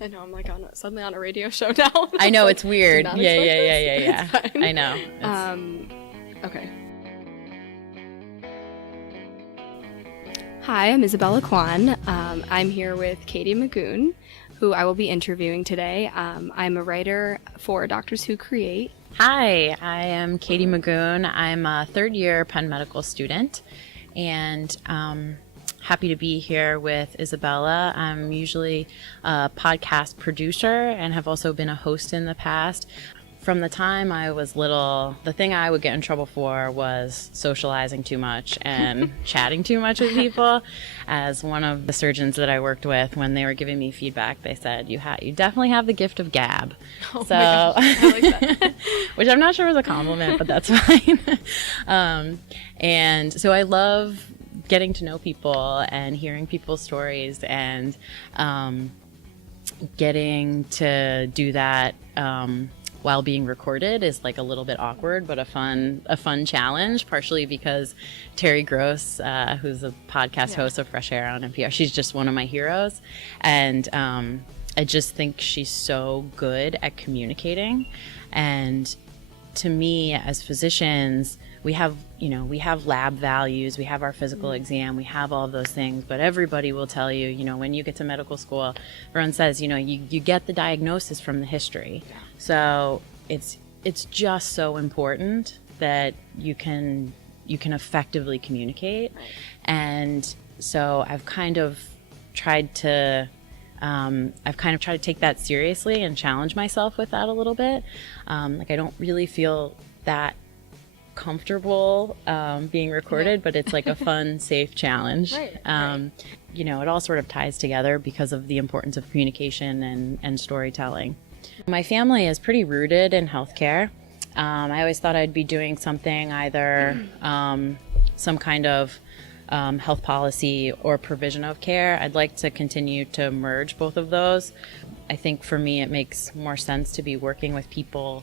I know, I'm like suddenly on a radio show now. I know, like, it's weird. Yeah. It's fine. I know. Okay. Hi, I'm Isabella Kwan. I'm here with Katie Magoon, who I will be interviewing today. I'm a writer for Doctors Who Create. Hi, I am Katie Magoon. I'm a third-year Penn Medical student, and happy to be here with Isabella. I'm usually a podcast producer and have also been a host in the past. From the time I was little, the thing I would get in trouble for was socializing too much and chatting too much with people. As one of the surgeons that I worked with, when they were giving me feedback, they said, you definitely have the gift of gab. Oh so, my gosh, I like that. Which I'm not sure was a compliment, but that's fine. And so I love getting to know people and hearing people's stories, and getting to do that while being recorded is like a little bit awkward, but a fun challenge, partially because Terry Gross, who's a podcast host of Fresh Air on NPR, she's just one of my heroes. And I just think she's so good at communicating. And to me, as physicians, we have lab values, we have our physical exam, we have all of those things, but everybody will tell you, when you get to medical school, everyone says, you get the diagnosis from the history. So it's just so important that you can effectively communicate. Right. And so I've kind of tried to take that seriously and challenge myself with that a little bit. I don't really feel that comfortable being recorded, but it's like a fun, safe challenge. Right. It all sort of ties together because of the importance of communication and storytelling. My family is pretty rooted in healthcare. I always thought I'd be doing something, either some kind of health policy or provision of care. I'd like to continue to merge both of those. I think for me it makes more sense to be working with people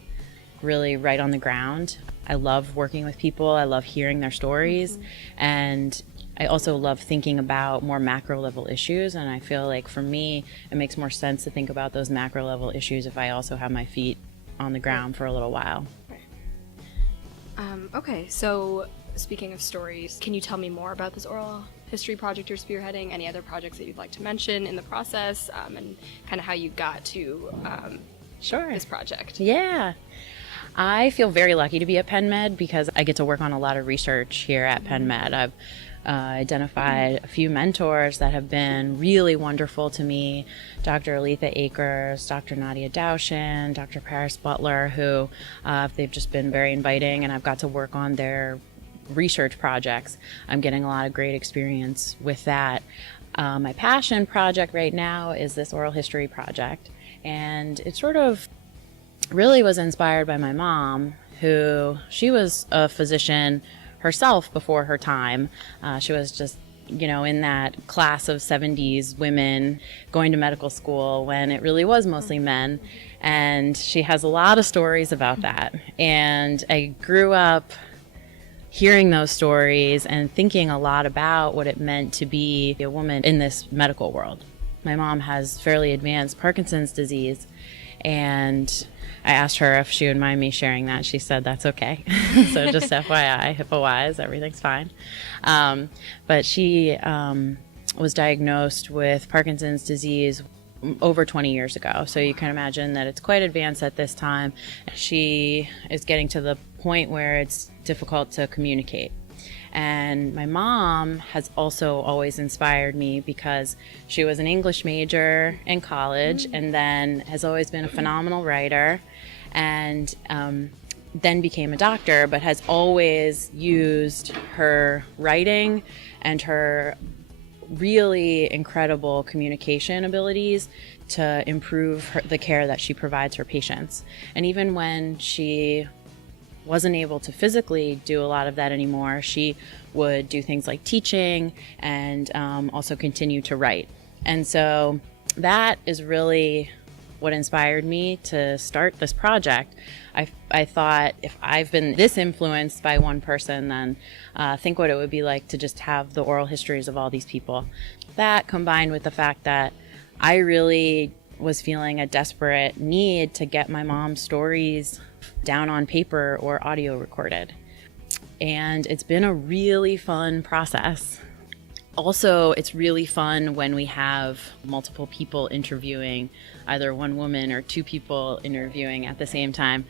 really right on the ground. I love working with people. I love hearing their stories. And I also love thinking about more macro level issues. And I feel like for me, it makes more sense to think about those macro level issues if I also have my feet on the ground for a little while. Okay, so speaking of stories, can you tell me more about this oral history project you're spearheading? Any other projects that you'd like to mention in the process, and kind of how you got to this project? Yeah. I feel very lucky to be at Penn Med because I get to work on a lot of research here at Penn Med. I've identified a few mentors that have been really wonderful to me. Dr. Aletha Akers, Dr. Nadia Dowshin, Dr. Paris Butler, who they've just been very inviting, and I've got to work on their research projects. I'm getting a lot of great experience with that. My passion project right now is this oral history project, and it sort of really was inspired by my mom, who she was a physician herself before her time. She was just, in that class of 70s women going to medical school when it really was mostly men. And she has a lot of stories about that. And I grew up hearing those stories and thinking a lot about what it meant to be a woman in this medical world. My mom has fairly advanced Parkinson's disease, and I asked her if she would mind me sharing that. She said that's okay. So just FYI, HIPAA-wise, everything's fine. But she was diagnosed with Parkinson's disease over 20 years ago. So you can imagine that it's quite advanced at this time. She is getting to the point where it's difficult to communicate. And my mom has also always inspired me because she was an English major in college and then has always been a phenomenal writer, and then became a doctor, but has always used her writing and her really incredible communication abilities to improve the care that she provides her patients. And even when she wasn't able to physically do a lot of that anymore, she would do things like teaching and also continue to write. And so that is really what inspired me to start this project. I thought, if I've been this influenced by one person, then think what it would be like to just have the oral histories of all these people. That, combined with the fact that I really was feeling a desperate need to get my mom's stories down on paper or audio recorded. And it's been a really fun process. Also, it's really fun when we have multiple people interviewing, either one woman or two people interviewing at the same time,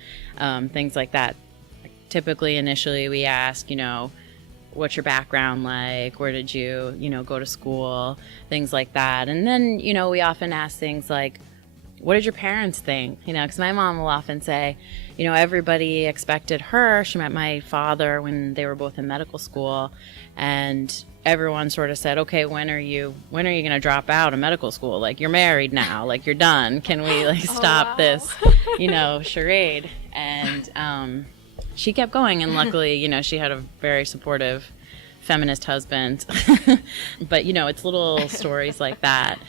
things like that. Typically, initially, we ask, what's your background like? Where did you, go to school? Things like that. And then, we often ask things like, what did your parents think? Because my mom will often say, everybody expected her. She met my father when they were both in medical school, and everyone sort of said, okay, when are you going to drop out of medical school? Like, you're married now, like you're done. Can we stop this, charade? And she kept going, and luckily, she had a very supportive feminist husband. But, it's little stories like that.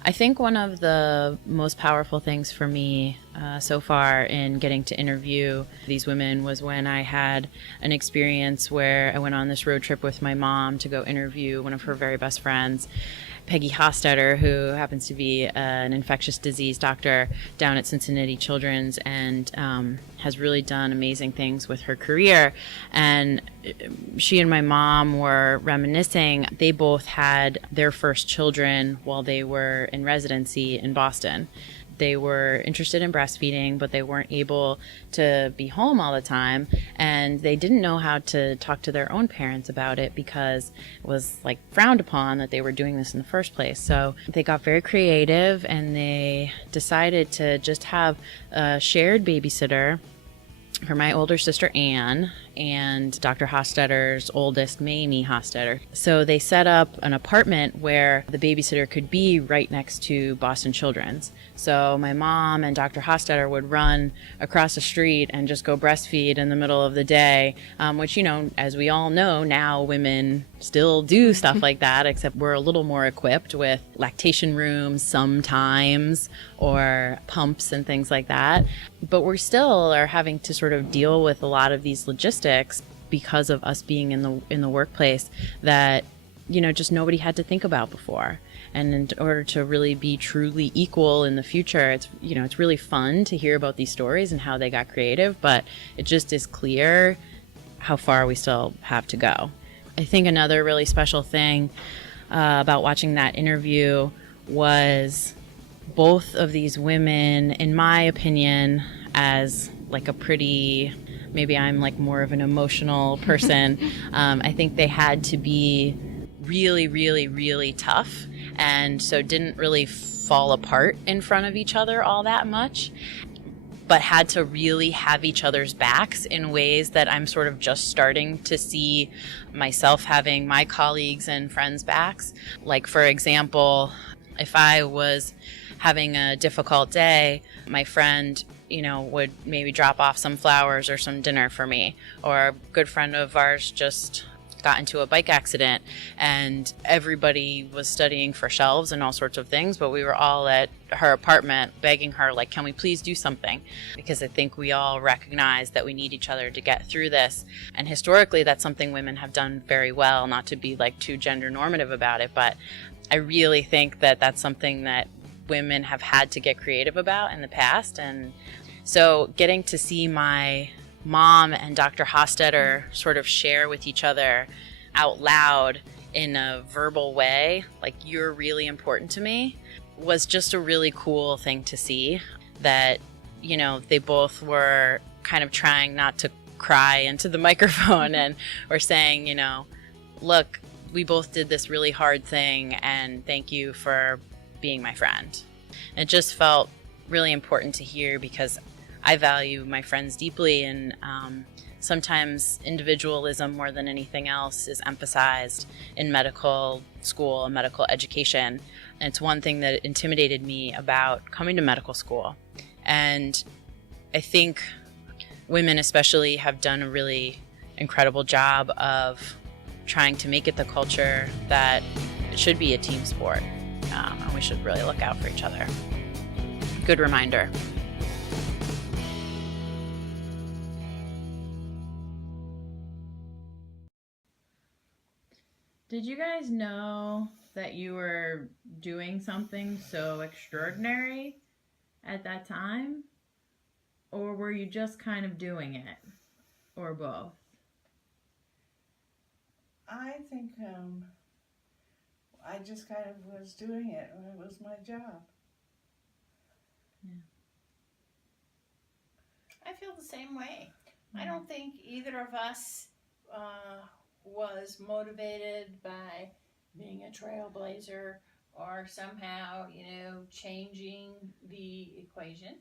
I think one of the most powerful things for me so far in getting to interview these women was when I had an experience where I went on this road trip with my mom to go interview one of her very best friends, Peggy Hostetter, who happens to be an infectious disease doctor down at Cincinnati Children's and has really done amazing things with her career. And she and my mom were reminiscing. They both had their first children while they were in residency in Boston. They were interested in breastfeeding, but they weren't able to be home all the time. And they didn't know how to talk to their own parents about it because it was frowned upon that they were doing this in the first place. So they got very creative and they decided to just have a shared babysitter for my older sister Anne and Dr. Hostetter's oldest, Mamie Hostetter. So they set up an apartment where the babysitter could be right next to Boston Children's. So my mom and Dr. Hostetter would run across the street and just go breastfeed in the middle of the day, which, as we all know, now women still do stuff like that, except we're a little more equipped with lactation rooms sometimes or pumps and things like that. But we still are having to sort of deal with a lot of these logistics because of us being in the workplace that, just nobody had to think about before. And in order to really be truly equal in the future, it's really fun to hear about these stories and how they got creative, but it just is clear how far we still have to go. I think another really special thing about watching that interview was both of these women, in my opinion, as a pretty, maybe I'm more of an emotional person. I think they had to be really, really, really tough, and so didn't really fall apart in front of each other all that much, but had to really have each other's backs in ways that I'm sort of just starting to see myself having my colleagues and friends' backs. For example, if I was having a difficult day, my friend, would maybe drop off some flowers or some dinner for me. Or a good friend of ours just got into a bike accident and everybody was studying for shelves and all sorts of things, but we were all at her apartment begging her, can we please do something? Because I think we all recognize that we need each other to get through this. And historically, that's something women have done very well, not to be too gender normative about it, but I really think that that's something that women have had to get creative about in the past. And so getting to see my mom and Dr. Hostetter sort of share with each other out loud in a verbal way, you're really important to me, was just a really cool thing to see. That, they both were kind of trying not to cry into the microphone and were saying, look, we both did this really hard thing and thank you for being my friend. And it just felt really important to hear because I value my friends deeply, and sometimes individualism more than anything else is emphasized in medical school and medical education. And it's one thing that intimidated me about coming to medical school. And I think women especially have done a really incredible job of trying to make it the culture that it should be a team sport. And we should really look out for each other. Good reminder. Did you guys know that you were doing something so extraordinary at that time? Or were you just kind of doing it? Or both? I think I just kind of was doing it. It was my job. I feel the same way. I don't think either of us was motivated by being a trailblazer or somehow, changing the equation.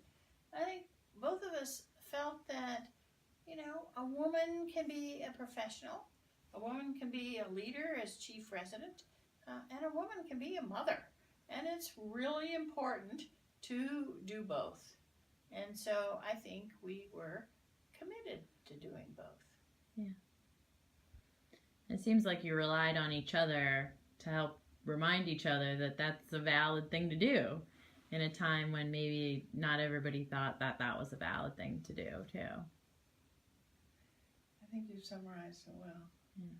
I think both of us felt that, a woman can be a professional, a woman can be a leader as chief resident, and a woman can be a mother. And it's really important to do both. And so I think we were committed to doing both. Yeah. It seems like you relied on each other to help remind each other that that's a valid thing to do in a time when maybe not everybody thought that that was a valid thing to do, too. I think you summarized it well. Yeah.